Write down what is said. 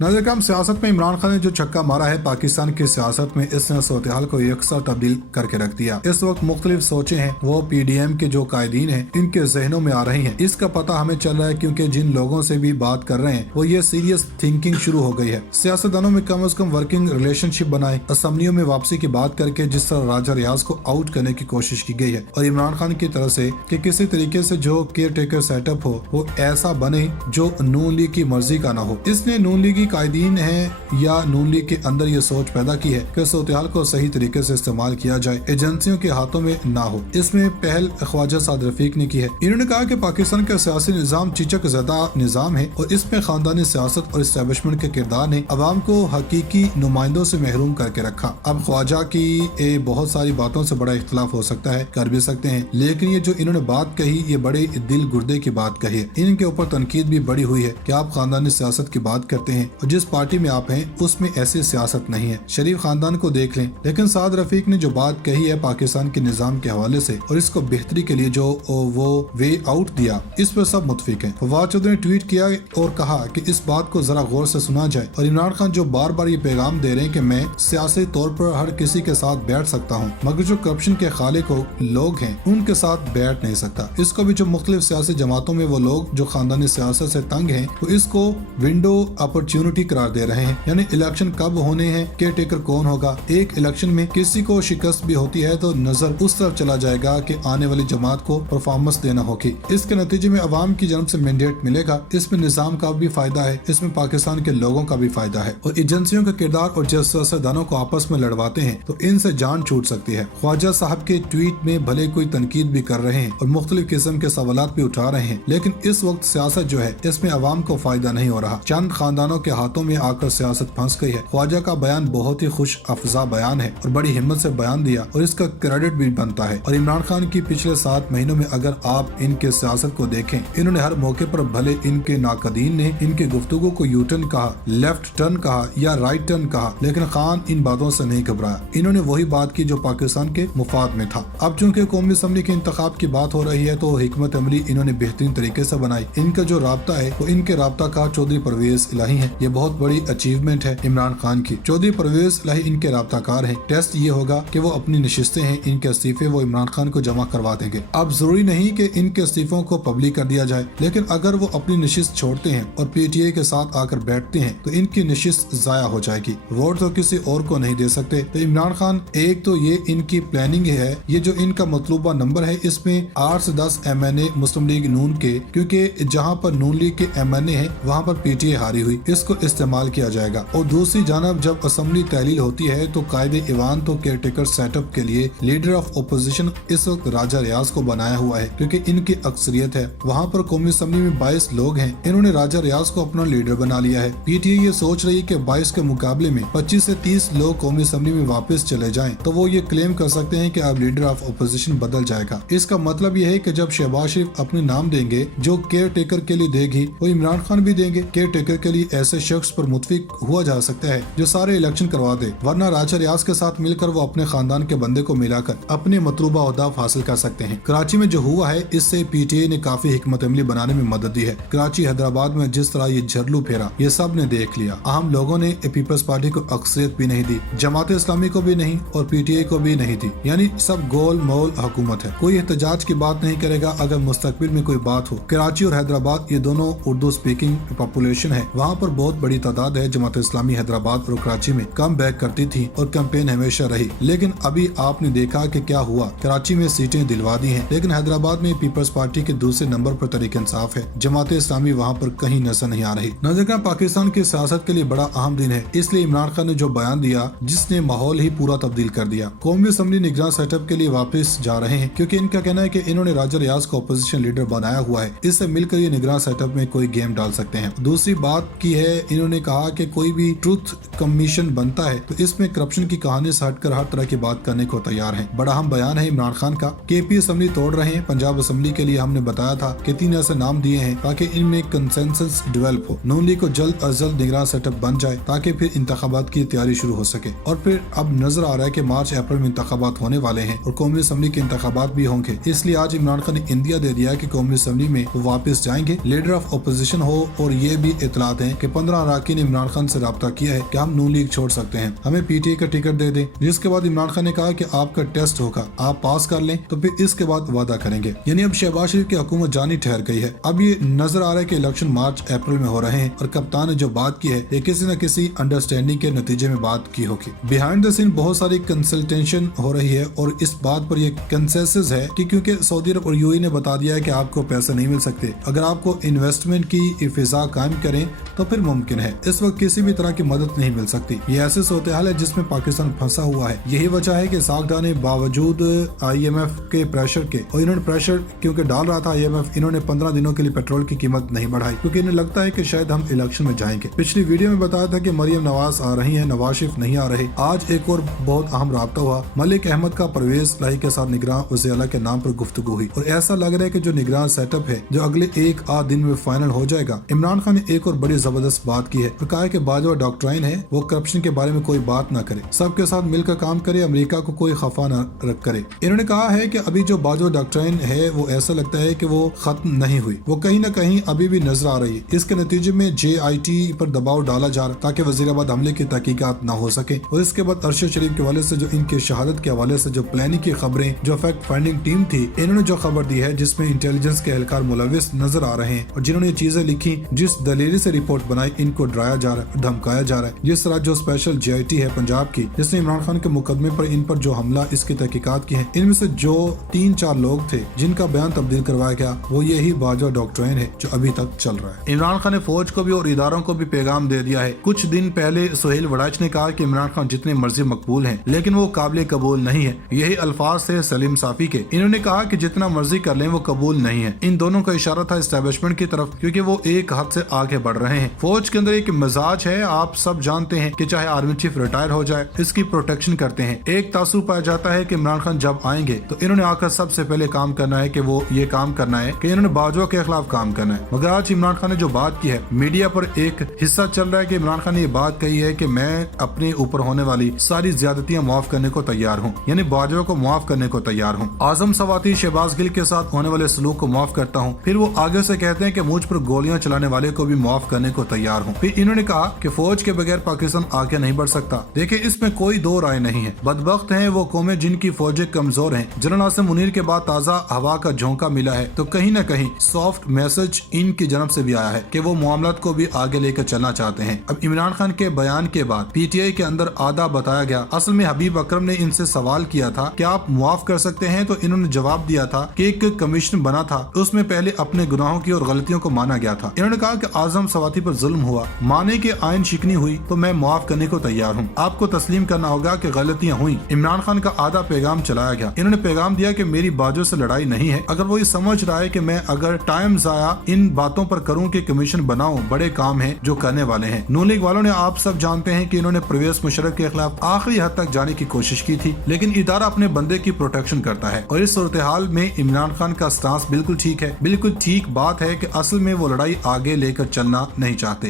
नाज़िर सियासत में इमरान खान ने जो छक्का मारा है, पाकिस्तान की सियासत में इसने सूरत हाल को यकसा तब्दील करके रख दिया। इस वक्त मुख्तलिफ सोचें हैं वो PDM के जो कायदीन हैं इनके जहनों में आ रही हैं। इसका पता हमें चल रहा है क्योंकि जिन लोगों से भी बात कर रहे हैं वो ये सीरियस थिंकिंग शुरू हो गई है। सियासतदानों में कम से कम वर्किंग रिलेशनशिप बनाए, असम्बलियों में वापसी की बात करके जिस तरह राजा रियाज को आउट करने की कोशिश की गई है और इमरान खान की तरफ से कि किसी तरीके से जो केयर टेकर सेटअप हो वो ऐसा बने जो नून लीग की मर्जी का ना हो। इसने नून लीग की कायदीन है या नून लीग के अंदर ये सोच पैदा की है कि सूरत-ए-हाल को सही तरीके से इस्तेमाल किया जाए, एजेंसियों के हाथों में ना हो। इसमें पहल ख्वाजा साद रफीक ने की है। इन्होंने कहा कि पाकिस्तान का सियासी निज़ाम चीचक ज़दा निज़ाम है और इसमें खानदानी सियासत और इस्टेब्लिशमेंट के किरदार ने अवाम को हकीकी नुमाइंदों से महरूम करके रखा। अब ख्वाजा की बहुत सारी बातों से बड़ा इख्तलाफ हो सकता है, कर भी सकते हैं, लेकिन ये जो इन्होंने बात कही ये बड़े दिल गुर्दे की बात कही है। इनके ऊपर तनकीद भी बड़ी हुई है कि आप खानदानी सियासत की बात करते हैं और जिस पार्टी में आप हैं उसमें ऐसी सियासत नहीं है, शरीफ खानदान को देख लें। लेकिन साद रफीक ने जो बात कही है पाकिस्तान के निज़ाम के हवाले से और इसको बेहतरी के लिए जो वो वे आउट दिया, इस पर सब मुतफिक हैं। फवाद चौधरी ने ट्वीट किया और कहा कि इस बात को जरा गौर से सुना जाए और इमरान खान जो बार बार ये पैगाम दे रहे हैं कि मैं सियासी तौर पर हर किसी के साथ बैठ सकता हूँ मगर जो करप्शन के खालिक लोग हैं उनके साथ बैठ नहीं सकता। इसको भी जो मुख्तलिफ सियासी जमातों में वो लोग जो खानदानी सियासत से तंग हैं तो इसको विंडो अपॉर्चुनिटी करार दे रहे हैं। यानी इलेक्शन कब होने हैं, केयर टेकर कौन होगा, एक इलेक्शन में किसी को शिकस्त भी होती है तो नजर उस तरफ चला जाएगा कि आने वाली जमात को परफॉर्मेंस देना होगी। इसके नतीजे में अवाम की जानब से मैंडेट मिलेगा। इसमें निजाम का भी फायदा है, इसमें पाकिस्तान के लोगों का भी फायदा है। और एजेंसियों का किरदार और जिस सियासतदानों को आपस में लड़वाते हैं तो इनसे जान छूट सकती है। ख्वाजा साहब के ट्वीट में भले कोई तनकीद भी कर रहे हैं और मुख्तलिफ किस्म के सवालात भी उठा रहे हैं, लेकिन इस वक्त सियासत जो है इसमें अवाम को फायदा नहीं हो रहा। चंद खानदानों के हाथों में आकर सियासत फंस गई है। ख्वाजा का बयान बहुत ही खुश अफजा बयान है और बड़ी हिम्मत से बयान दिया और इसका क्रेडिट भी बनता है। और इमरान खान की पिछले 7 महीनों में अगर आप इनके सियासत को देखें, इन्होंने हर मौके पर भले इनके नाकदीन ने इनके गुफ्तगू को यू टर्न कहा, लेफ्ट टर्न कहा या राइट टर्न कहा, लेकिन खान इन बातों से नहीं घबराया। इन्होंने वही बात की जो पाकिस्तान के मुफाद में था। अब चूंकि कौमी असम्बली के इंतखाब की बात हो रही है तो हिकमत अमली इन्होंने बेहतरीन तरीके से बनाई। इनका जो राब्ता है वो इनके राब्ता का चौधरी परवेज इलाही है। ये बहुत बड़ी अचीवमेंट है इमरान खान की। चौधरी परवेज इलाही इनके राब्ताकार हैं। टेस्ट ये होगा कि वो अपनी नशिस्तें हैं, इनके इस्तीफे वो इमरान खान को जमा करवा देंगे। अब जरूरी नहीं कि इनके इस्तीफों को पब्लिक कर दिया जाए, लेकिन अगर वो अपनी नशिस्त छोड़ते हैं और PTA के साथ आकर बैठते हैं तो इनकी नशिस्त जाया हो जाएगी। वोट तो किसी और को नहीं दे सकते। तो इमरान खान, एक तो ये इनकी प्लानिंग है, ये जो इनका मतलूबा नंबर है इसमें 8 से 10 MNA मुस्लिम लीग नून के, क्योंकि जहाँ पर नून लीग के MNA है वहाँ पर PTA हारी हुई, इसको इस्तेमाल किया जाएगा। और दूसरी जानब जब असम्बली तहलील होती है तो कायदे ईवान तो केयर टेकर सेटअप के लिए लीडर ऑफ ओपोजिशन इस वक्त राजा रियाज को बनाया हुआ है क्योंकि इनकी अक्सरियत है। वहाँ पर कौमी असम्बली में 22 लोग हैं, इन्होंने राजा रियाज को अपना लीडर बना लिया है। PTA ये सोच रही है कि 22 के मुकाबले में 25 से 30 लोग कौमी असम्बली में वापस चले जाएं तो वो ये क्लेम कर सकते हैं कि अब लीडर ऑफ ओपोजिशन बदल जाएगा। इसका मतलब ये है कि जब शहबाज शरीफ अपने नाम देंगे जो केयर टेकर के लिए देगी वो इमरान खान भी देंगे। केयर टेकर के लिए ऐसे शख्स पर मुतफिक हुआ जा सकता है जो सारे इलेक्शन करवा दे, वरना राजा रियाज के साथ मिलकर वो अपने खानदान के बंदे को मिलाकर अपने मतलूबा ओहदा हासिल कर सकते हैं। कराची में जो हुआ है इससे PTA ने काफी हिकमत अमली बनाने में मदद दी है। कराची हैदराबाद में जिस तरह ये झरलू फेरा ये सब ने देख लिया। आम लोगों ने पीपल्स पार्टी को अक्सरियत भी नहीं दी, जमात इस्लामी को भी नहीं और PTA को भी नहीं दी, यानी सब गोल मोल हुकूमत है। कोई एहतजाज की बात नहीं करेगा अगर मुस्तकबिल में कोई बात हो। कराची और हैदराबाद ये दोनों उर्दू स्पीकिंग पॉपुलेशन है, वहाँ पर बहुत बड़ी तादाद है। जमात इस्लामी हैदराबाद और कराची में कम बैक करती थी और कैंपेन हमेशा रही, लेकिन अभी आपने देखा कि क्या हुआ। कराची में सीटें दिलवा दी हैं, लेकिन हैदराबाद में पीपल्स पार्टी के दूसरे नंबर पर तरीके इंसाफ है। जमात इस्लामी वहाँ पर कहीं नजर नहीं आ रही। नजर पाकिस्तान की सियासत के लिए बड़ा अहम दिन है, इसलिए इमरान खान ने जो बयान दिया जिसने माहौल ही पूरा तब्दील कर दिया। कौमी असम्बली निगरान सेटअप के लिए वापस जा रहे हैं क्योंकि इनका कहना है कि इन्होंने राजा रियाज को अपोजिशन लीडर बनाया हुआ है, इससे मिलकर ये निगरान सेटअप में कोई गेम डाल सकते हैं। दूसरी बात की है, इन्होंने कहा कि कोई कोई भी ट्रूथ कमीशन बनता है तो इसमें करप्शन की कहानी से हटकर हर तरह की बात करने को तैयार है। बड़ा अहम बयान है इमरान खान का। केपी असेंबली तोड़ रहे हैं। पंजाब असेंबली के लिए हमने बताया था कि 3 ऐसे नाम दिए हैं ताकि इनमें कंसेंसस डेवलप हो, नून लीग को जल्द अज जल्द निगरान सेटअप बन जाए ताकि फिर इंतखाबात की तैयारी शुरू हो सके। और फिर अब नजर आ रहा है कि मार्च अप्रैल में इंतखाबात होने वाले हैं और कौमी असेंबली के इंतखाबात भी होंगे। इसलिए आज इमरान खान ने इंदिया दे दिया कि कौमी असेंबली में वो वापस जाएंगे। लीडर ऑफ अपोजिशन हो और ये भी इतलात है कि 15 अरकान ने इमरान खान से राब्ता किया है कि हम नून लीग छोड़ सकते हैं, हमें पीटीआई का टिकट दे दें। जिसके बाद इमरान खान ने कहा कि आपका टेस्ट होगा, आप पास कर लें तो फिर इसके बाद वादा करेंगे। यानी अब शहबाज शरीफ की हुकूमत जानी ठहर गई है। अब ये नजर आ रहा है कि इलेक्शन मार्च अप्रैल में हो रहे हैं और कप्तान ने जो बात की है ये किसी न किसी अंडरस्टैंडिंग के नतीजे में बात की होगी। बिहाइंड द सीन बहुत सारी कंसल्टेशन हो रही है और इस बात पर ये कंसेंसस है कि क्योंकि सऊदी अरब और यूएई ने बता दिया है कि आपको पैसे नहीं मिल सकते, अगर आपको इन्वेस्टमेंट की फिजा कायम करें तो फिर मुमकिन है। इस वक्त किसी भी तरह की मदद नहीं मिल सकती। ये ऐसी सूरत हाल है जिसमें पाकिस्तान फंसा हुआ है। यही वजह है कि सागदा ने बावजूद IMF के प्रेशर के, और इन्होंने प्रेशर क्योंकि डाल रहा था IMF, इन्होंने 15 दिनों के लिए पेट्रोल की कीमत नहीं बढ़ाई क्योंकि इन्हें लगता है कि शायद हम इलेक्शन में जाएंगे। पिछली वीडियो में बताया था कि मरियम नवाज आ रही है, नवाज शरीफ नहीं आ रहे। आज एक और बहुत अहम राब्ता हुआ। मलिक अहमद का परवेज लाही के साथ निगरान वज़ीर आला के नाम पर गुफ्तगू हुई और ऐसा लग रहा है कि जो निगरान सेटअप है जो अगले 1 आध दिन में फाइनल हो जाएगा। इमरान खान ने एक और बड़ी जबरदस्त बात की है और कहा है कि बाजवा डॉक्ट्राइन है, वो करप्शन के बारे में कोई बात ना करे, सबके साथ मिलकर काम करे, अमेरिका को कोई खफा न रख करे। इन्होंने कहा है कि अभी जो बाजवा डॉक्ट्राइन है वो ऐसा लगता है कि वो खत्म नहीं हुई, वो कहीं ना कहीं अभी भी नजर आ रही है। इसके नतीजे में JIT पर दबाव डाला जा रहा ताकि वजीराबाद हमले की तहकीकात न हो सके। और इसके बाद अरशद शरीफ के हवाले से जो इनके शहादत के हवाले से जो प्लानिंग की खबरें, जो फैक्ट फाइंडिंग टीम थी, इन्होंने जो खबर दी है जिसमें इंटेलिजेंस के एहलकार मुलविस नजर आ रहे हैं और जिन्होंने चीजें लिखी, जिस दलील से रिपोर्ट बनाई, इनको डराया जा रहा है, धमकाया जा रहा है। जिस तरह जो स्पेशल JIT है पंजाब की, जिसने इमरान खान के मुकदमे पर इन पर जो हमला इसकी तहकीकात की है, इनमें से जो 3-4 लोग थे जिनका बयान तब्दील करवाया गया वो यही बाजवा डॉक्ट्राइन है जो अभी तक चल रहा है। इमरान खान ने फौज को भी और इदारों को भी पैगाम दे दिया है। कुछ दिन पहले सुहेल वड़ाच ने कहा कि इमरान खान जितने मर्जी मकबूल हैं लेकिन वो काबिल कबूल नहीं है। यही अल्फाज थे सलीम साफी के। इन्होंने कहा कि जितना मर्जी कर लें वो कबूल नहीं है। इन दोनों का इशारा था एस्टेब्लिशमेंट की तरफ क्योंकि वो एक हद से आगे बढ़ रहे हैं। फौज के अंदर एक मिजाज है, आप सब जानते हैं कि चाहे आर्मी चीफ रिटायर हो जाए इसकी प्रोटेक्शन करते हैं। एक तासुर पाया जाता है कि इमरान खान जब आएंगे तो इन्होंने आकर सबसे पहले काम करना है कि वो ये काम करना है कि इन्होंने बाजवा के खिलाफ काम करना है। मगर आज इमरान खान ने जो बात की है, मीडिया पर एक हिस्सा चल रहा है कि इमरान खान ने ये बात कही है कि मैं अपने ऊपर होने वाली सारी ज्यादतियां माफ करने को तैयार हूँ, यानी बाजवा को माफ करने को तैयार हूँ। आजम सवाती शहबाज गिल के साथ होने वाले सलूक को माफ करता हूँ। फिर वो आगे से कहते हैं कि मुझ पर गोलियां चलाने वाले को भी माफ करने को तैयार हूँ। फिर इन्होंने कहा कि फौज के बगैर पाकिस्तान आगे नहीं बढ़ सकता। देखिए इसमें कोई दो राय नहीं है। बदबख्त हैं वो कौमें जिनकी फौजें कमजोर हैं। जनरल आसिम मुनीर के बाद ताजा हवा का झोंका मिला है तो कहीं न कहीं सॉफ्ट मैसेज इनकी जनब से भी आया है कि वो मामलात को भी आगे लेकर चलना चाहते हैं। अब इमरान खान के बयान के बाद PTI के अंदर आधा बताया गया। असल में हबीब अकरम ने इनसे सवाल किया था कि आप मुआफ कर सकते हैं, तो इन्होंने जवाब दिया था कि एक कमीशन बना था उसमें पहले अपने गुनाहों की और गलतियों को माना गया था। इन्होंने कहा कि आजम सवाती पर जुल्म हुआ, माने के आयन शिकनी हुई तो मैं मुआफ करने को तैयार हूँ। आपको तस्लीम करना होगा कि गलतियाँ हुई। इमरान खान का आधा पैगाम चलाया गया। इन्होंने पैगाम दिया कि मेरी बाजू से लड़ाई नहीं है। अगर वो ये समझ रहा है कि मैं अगर टाइम जाया इन बातों पर करूं कि कमीशन बनाऊं, बड़े काम हैं जो करने वाले हैं। नून लीग वालों ने, आप सब जानते हैं कि इन्होंने परवेज मुशर्रफ के खिलाफ आखिरी हद तक जाने की कोशिश की थी, लेकिन इदारा अपने बंदे की प्रोटेक्शन करता है और इस सूरत हाल में इमरान खान का स्टांस बिल्कुल ठीक है। बिल्कुल ठीक बात है कि असल में वो लड़ाई आगे लेकर चलना नहीं चाहते।